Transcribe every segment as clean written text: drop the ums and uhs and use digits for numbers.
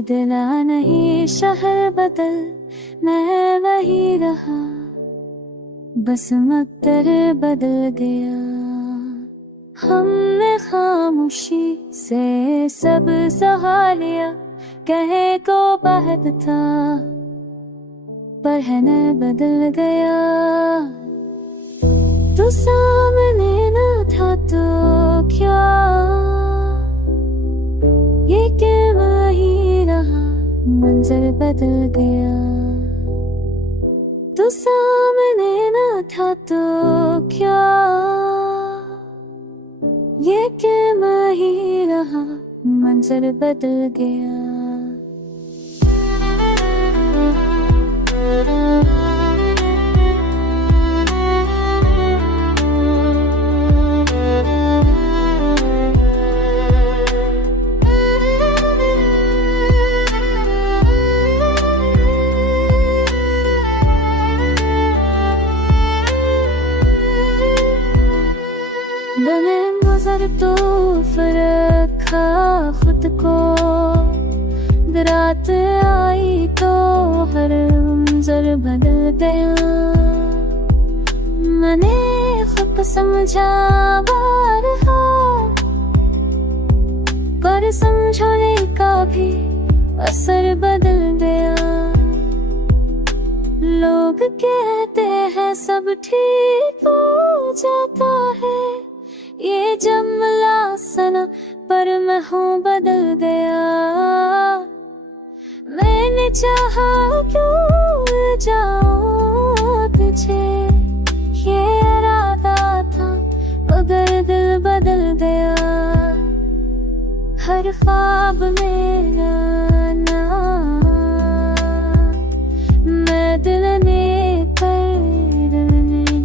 बदला नहीं शहर बदल, मैं वही रहा, बस मक्तर बदल गया। हमने खामोशी से सब सहा लिया, कहे को बात था पर है न बदल गया। तू सामने न था तो क्या, ये क्या वही रहा, मंजर बदल गया। तू सामने न था तो क्या, ये क्या वही रहा, मंजर बदल गया। बने गुजर तो रखा खुद को, रात आई तो हर मंजर बदल गया। मैंने खुद को समझा रहा, पर समझाने का भी असर बदल गया। लोग कहते हैं सब ठीक हो जाता है, ये जमला सना पर मैं हूँ बदल गया। मैंने चाहा क्यों जाऊं तुझे, ये इरादा था मगर दिल बदल गया। हर ख्वाब मेरा ना मैं दिल ने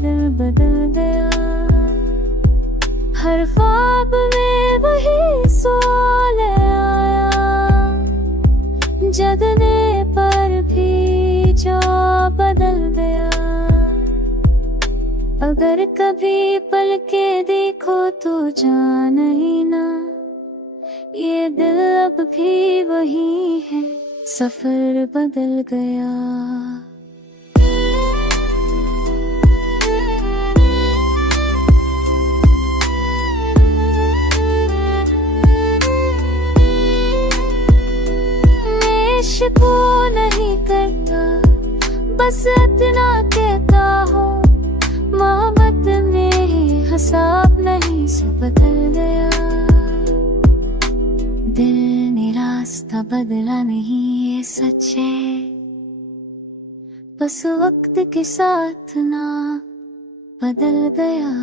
दिल बदल गया। हर ख्वाब में वही सवाल आया, जगने पर भी जो बदल गया। अगर कभी पल के देखो तो जान ही ना, ये दिल अब भी वही है, सफर बदल गया। को नहीं करता, बस इतना कहता हो, मोहब्बत में हिसाब नहीं से बदल गया। दिल ने रास्ता बदला नहीं, ये सच है, बस वक्त के साथ ना बदल गया।